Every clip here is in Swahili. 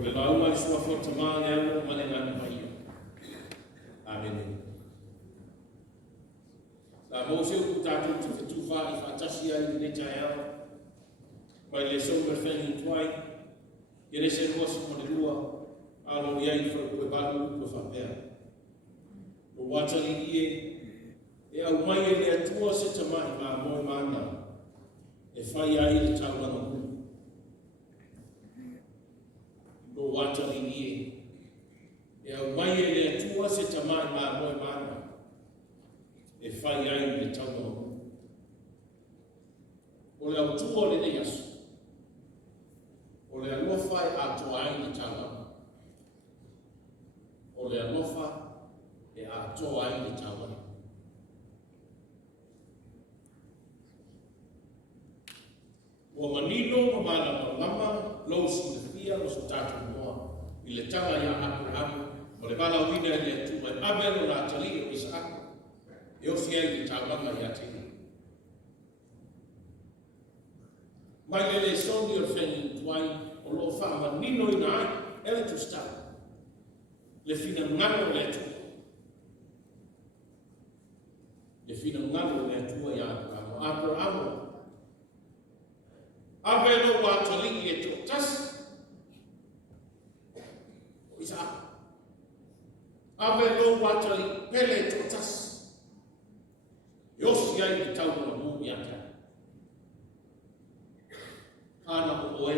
O le lauma le sua fo Tumaai ana ma le ngana mai. Amen. La mose o tātou tu wha I whatasi ai ne tai au. Mai le so me whengi tuai. I le se rua si mone rua. Alo iai wha koe balu ko whapea. O watari ie. E au mai e le atua se tamai ma moe mana. E whai ai le taulanga hu. O watari ie. E au mai e le atua se tamai ma moe mana. E whai ai le taulanga hu. O le autua le ne yasu. O le alofa e atoa ai le taulanga. O le alofa e atoa ai le taulanga. O manino ma mana malama lo sinafia lo sotatu moa. I le tala ia Abraham. O le bala wina le tu mai Abel o la tali o Isaac. E o sia I taulanga ia tini. Mai le soni o whengi tuai o lo wha manino ina ai ele tu sta. Le fina ngano le tu. Le fina ngano le tu ia Abraham. Abelo wa taliki e totas. Isaac. Abelo wa taliki pele totas. Yosi ai ki tau na mumi ata. Kana o oe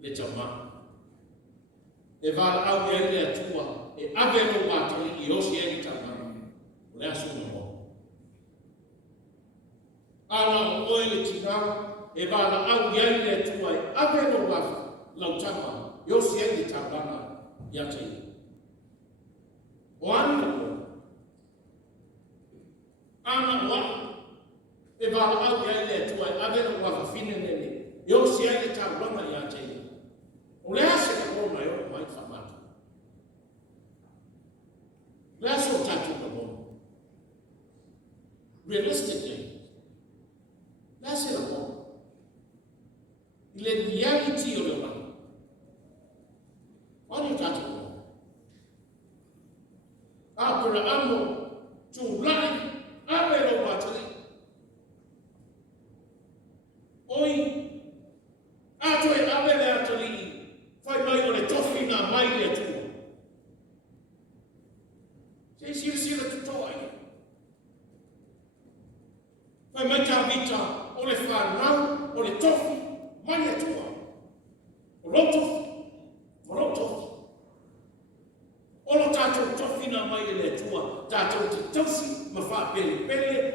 le tama. E vala au e le atua. E abelo wa taliki yosi ai ki tau na. Le asu na mo. Ana o oe le tina. E vala au iai le tuai, ape no wafa, lau tama, yo si di tabana, ya tei. O ana o. Ana wa, e vala au iai le tuai, ape no wafa fine nene, yo si di tabana, ya tei. O le ase ka kona yo, mai whamata. Le ase o tatu ka kona. Realistically, le ase ka kona. Le reality o le wani. Wani tatu o. Abrahamo, Tumaai, Abelo watali. Oi, atoe Abele atali. Fai mai o le tofi na mai le tua. Se si le tutoai. Fai mai ta vita o le whanau, o le tofi. Mai e tua. O lo tofi. O lo tātou tofina mai e le tua. Tātou te tausi, ma wha pele,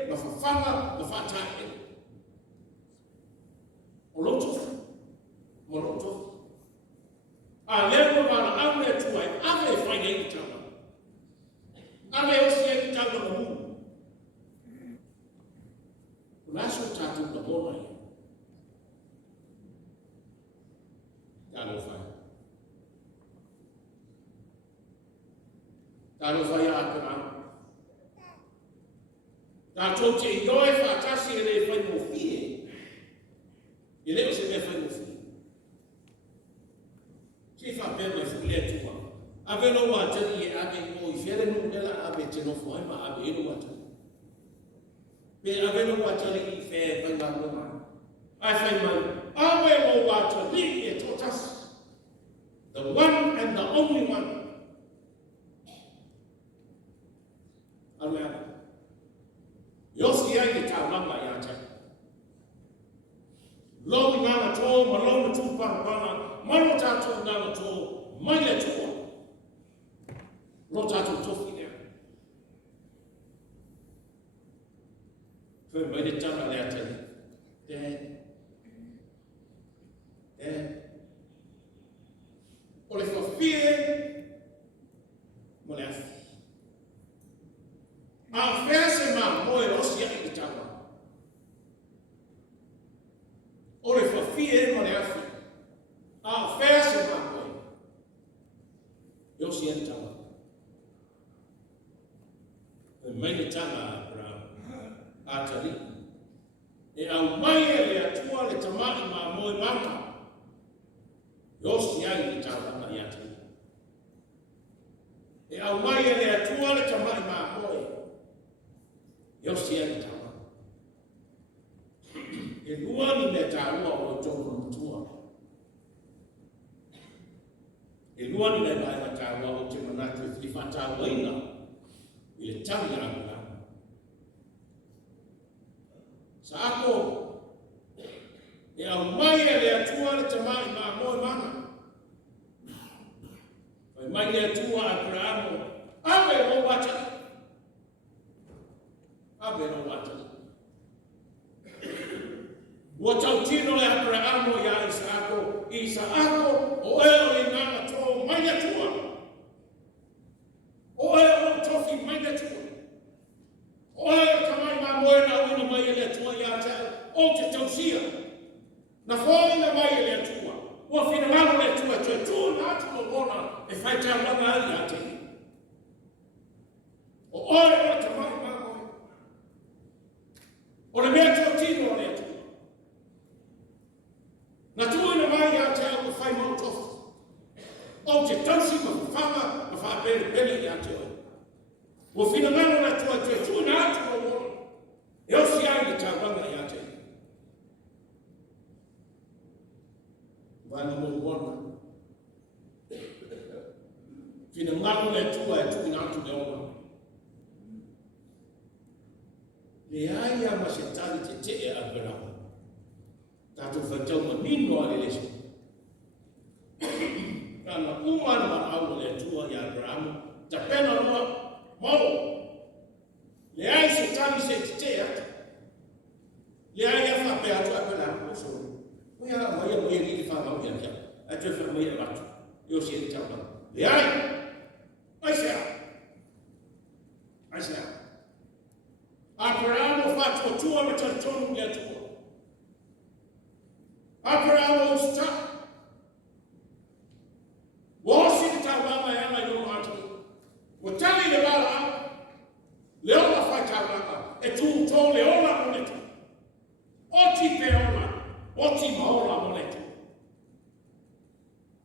ma wha whanga, ma wha tāpele. O lo tofi. O lo tofi. A leo mana au le tua e ave e whaine i tawa. Ave o si e i tawa na mu. O laso tātou na bona e. Alofa. Alofa ia Abraham. Tātou te ioi whātasi e le whai mo fie. I leo se me whai mo fie. Si whapea mai whulea tua. Awe no watari e ake mo I where no nela awe te nofo ai ma awe ero watari. Pe awe no watari I where whainga ma. Ai whai mai. Awe mo watari e totas. The one and the only one. Amen. Yosi ai te taulanga ia te. Lowi ngana tō, malona tū parapana, mano tātou ngana tō, mai le tō. Lo tātou tofi nea. Whai mai le tanga lea te. Dad. O le whawhie, mo le afi. A whea se mā moe rosi ai ki tawa. O le whawhie, mo le afi. A whea se mā moe. Rosi ai ki tawa. E mai le tanga a tari. E au mai e le atua le tamai mā moe mata. Yosi ai ni taulaga ia te. E au mai le atua le tamai mahoe. Yosi ai ni taulaga. E lua ni me taua o tonu mutua. E lua ni me mai taua o te manatu e whiwhataua ina. I le tangi angula. Sa ako, e au mai le atua le tamai mahoe mana. Mai mai le atua a Abrahamo, abe no wata. Abe no wata. Ua tautino le Abrahamo ia Isaako, o eo le nana tō mai atua. O eo o tofi mai atua. O eo tamai mamoe na una mai le atua ia te o te tausia. Na fōi na mai le atua. Ua whina ngaro le atua, tu na atu o bona e whai taulaga ai ia te. O eo o tamai mamoe. O le mea tautino le atua. Na tuina mai ia te au whai mau tofu. O te tausi ma whanga ma whaapere pele ia te oi. Ua whina ngano na tua te tuina atu o mora. E osi ai ni taulaga ia te. Vani mo mona. Whina ngano na tua e tuina atu le ona. Le ai a ma se tali te te e Abraham. Tātou whaitau ma nino a le leso. Kāna umana ma au le tua i Abraham, ta pena roa, mau. Le ai se tami se te atu. Le ai a whape atu a pena atu so. Moia ni whamau ia kia. Atu e whamoia atu. Io si e tau. Le ai. Ai se a. Ai se a. Abraham o whatua tua ma talitonu i atua. Abraham sta. Wosi ni taulaga e ana i o matu. Wa tali le bala. Le ona whai taulaga. E tu tō le ona monetu. Oti pe ona. Oti maola monetu.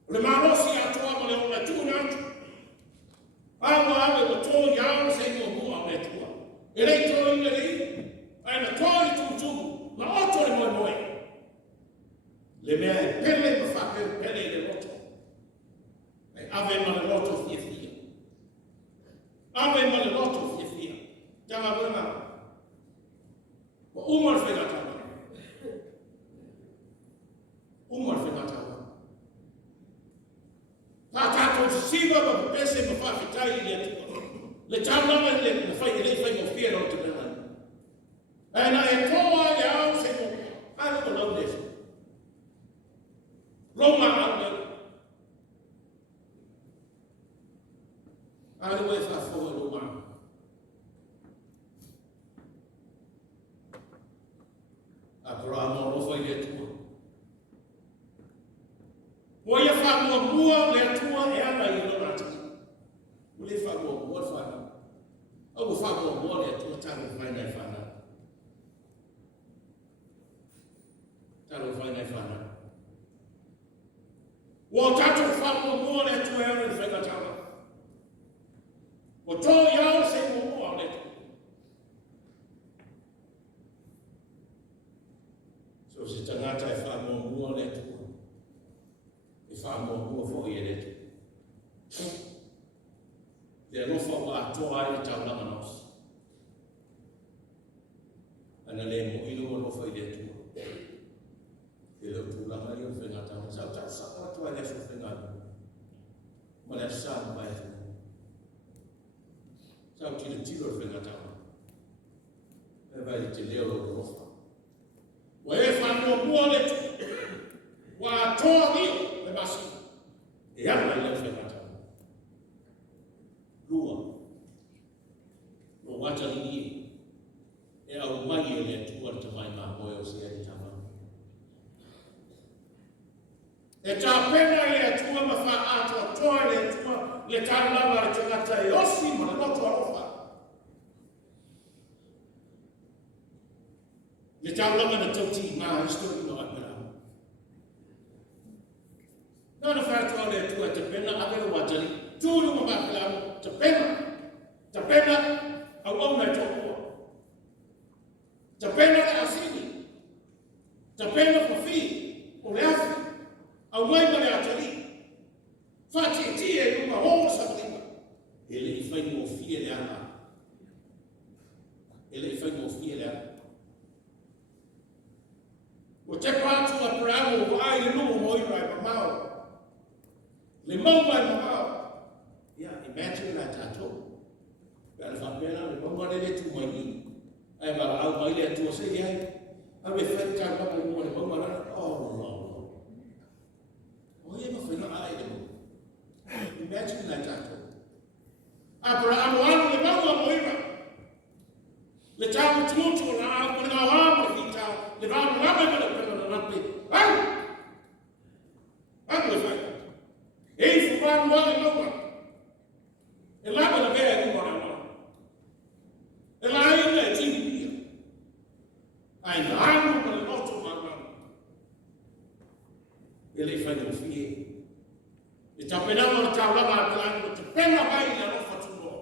Le marosi atua ma le ona tu natu. Awa awe wa tō iao se i o mua monetua. E rei tō ina rei. Aina tō i tu. Na oto le moe moe. Le mea e pele ma whapere pele le loto. E ave ma le loto fia fia. Ave ma le loto fia fia. Tanga wena. Wa umar whenatawa. Umar whenatawa. Tā tātou siwa ma pese ma whawhitai i atua. Le taulaga le ma whai mo fia no te mena. E na e toa le au se mo. Ai ko lau desu. Roma ane. Ai we fa fo Roma. Abraham o foi le tua. Wa ia fa mua le tua e ana i no rata. O le fa mua fa. O fa mua le tua tano vai na fa na. Tano vai na fa na. Wa tatu whamu mua le tu ea ni whengatama. O tō iau se mua le tu. So se tangata e whamu mua le tu. E whamu mua fo i e le tu. Le alofa wa atoa i taulaga nos. Ana le mo ilo alofa i le tu. E le tūlanga i o whengatama. Sau tau saka tua le su whengatama. Ma le sāma mai tu. Sau tiro whengatama. E vai te leo o rofa. Wa e whanua mua le tu. Wa atoa rio le basi. E ana le whengatama. Lua. Lo wata lini. E au mai e le tua tamai ma moe o se e tama. E tā pena i le atua ma wha atua toa i le atua le taulaga le tangata e osi ma le loto alofa. Le taulaga na tauti ngā histori no Abraham. Nā yung mapapilamo. Tapena, au na tokua. Tapena na asini. Tapena fafi, uleafi, au mai male atari. Fati tie yung mahongo sa lima. Ele ifai mo fie le ana. Ele ifai mo fie le ana. O te pātu a paramo o ai le numu mo ira e mamao. Le mau mai mamao. Yeah, imagine that tato. Pero whapena, le mau mai le Tumaai. Ai wala au mai le atua Sailiai. Ai me whai tāma mai mua le mau mai rana. Oh, no. O ia mawhina ai le mau. Imagine that tato. A paramo anu le mau mo ira. Le tāma tumutu na au kuna wama hita. Le vāmu ngame mana pena na nape. Ai! Ai le whai. Ei fumaru wale noa. E lama na mea ni wana noa. E la ina e tini pia. Ai na anu ma le noto mana. E le whai o fie. E tapenama na taulaga a pelani ma te pena mai ni Alofa tunoa.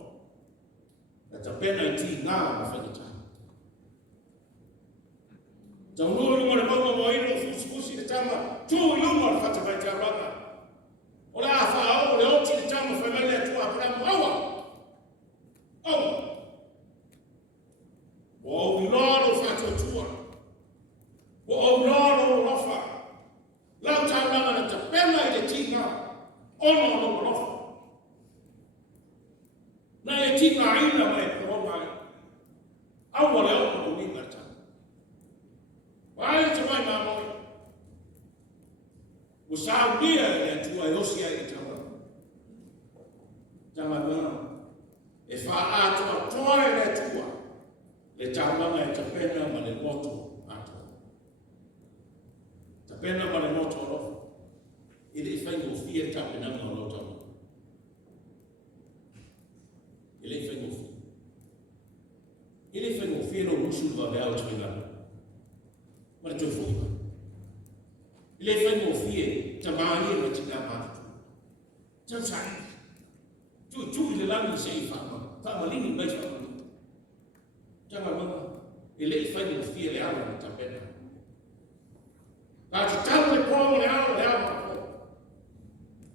E tapena i ti ngā ma whakita. Tau nuru mo le mauma mo ino fusi le tama. Tu yuma le whata mai taulaga. O le awha o le oti le tama whamele atua a paramu awa. Awa. O au loro whatotua. O au loro rofa. Lau taulaga na tapena i le tinga. Ono no rofa. Na le tinga ina mai kua mai. Awa le au no winga tama. Wai te mai mamoi. O saudia le atua e osi ai tama. Tama mana. E wha atoa toa e le atua. Le taulanga e tapena ma le moto atoa. Tapena ma le moto alofa. Ele i whaingo fia tapena ma lo tama. Ele i whaingo fia. Ele i whaingo fia no rusu wa le au tuingana. Ma le tō whuiwa. Ile whaingo fie, Tumaai e tina mātu. Tau sai. Tu le langi se i whama. Whama lini mai whama. Tama mama. Ile i whaingo fie le awa na tapena. Ka te tau le pō le awa pō.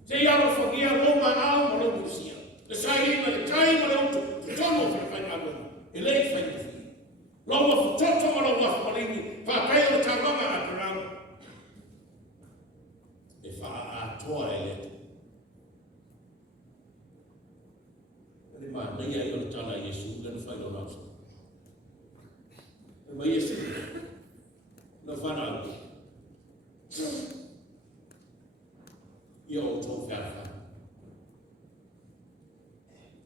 Se i awa whakia roma awa ma lo musia. Le Sailiai le tai ma le utu. Te tono whai whainga roma. Ile i whaingo fie. Lauma whutoto ma lo whama lini. Whakaya le taulanga a parama. E wha Atoa e leto. Ele maa nei ai o le tala Yesu, lena whai lo rausa. E mai Yesu, na whana au. Ia o tō whiawha.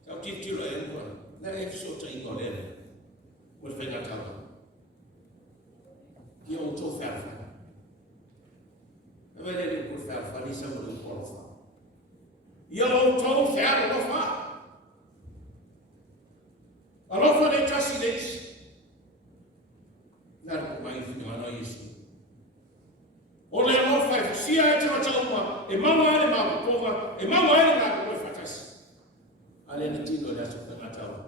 Kau titiro e mua, na e fisota i ngolele. Mo le whenga tawa. Ia o tō whiawha. E wele le kua whiawha ni sa mo le korofa. Ia o tō whiawha. Alofa le tasi leisi. Nara ko mai whina ana Yesu. O le alofa e fusia e te watauma. E maua ele mawaponga. E maua ele ngā koe whatasi. Ale ni tino le aso whangatawa.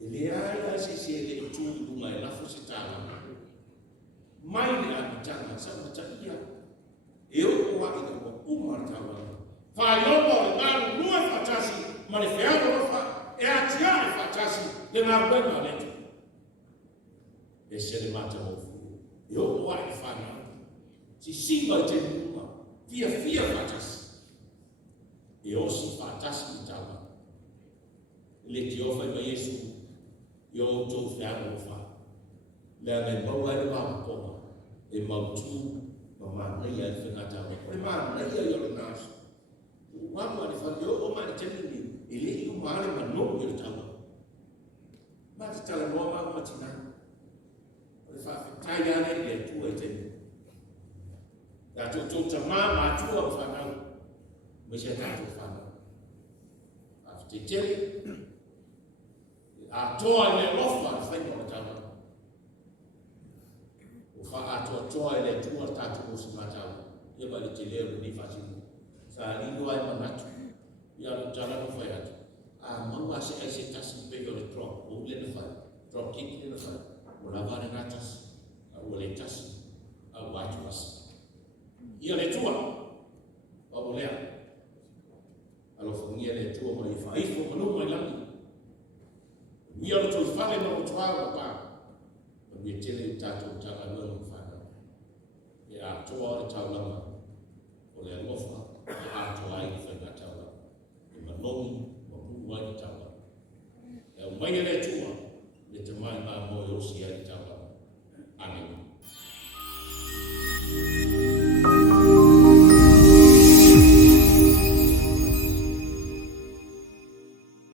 E le ai se le tū dunga e lafo se tāna. Mai le amitanga sa mataia. E o wa i ka umar tawa. Whai lopo le ngāru nua whatasi. Ma le whiawa rofa. E atia e whatasi. Le ngā wenga letu. E se le mata mofu. E o wa i whana. Si simba te numa. Fia whatasi. E o si whatasi i tawa. Le ti ofa i ma Yesu. I o tō whiawa rofa. Le me maua e mawa ponga. E mautu ma mānei ai whengatawa. O le mānei ai o le nāsu. Wama le whaki o ma le temi ni. E le i o maare ma nōu i le tawa. Ma te tala noa ma matina. O le whawhetai ane i le tua i temi. Ka tō ta ma tua o whanau. Me se tātou whanau. A te tele. Atoa i le Alofa le whainga o tawa. Atoa e le tua tātou o si mātau. Ia ma le te leo ni whasimu. Sa lino ai manatu. ia tala no fai atu. Mau ase ai se tasi pe o le drop, o le na fai, drop kick le na fai. O la vare ngatas, o le tasi, a watu asa. Ia le tua, o lea. Alofa ngia le tua mai fai, fo manu mai langi. Ia lo tu fale ma o tuara pa. Ia tele tatou tala lua no fai. Ia Atoa le Taulaga, o le Alofa, ia Atoa i whainga Taulaga. I manomi, ma pu'u ai Taulaga. E o mai le tua, le Tumaai ma mo e osi ai Taulaga.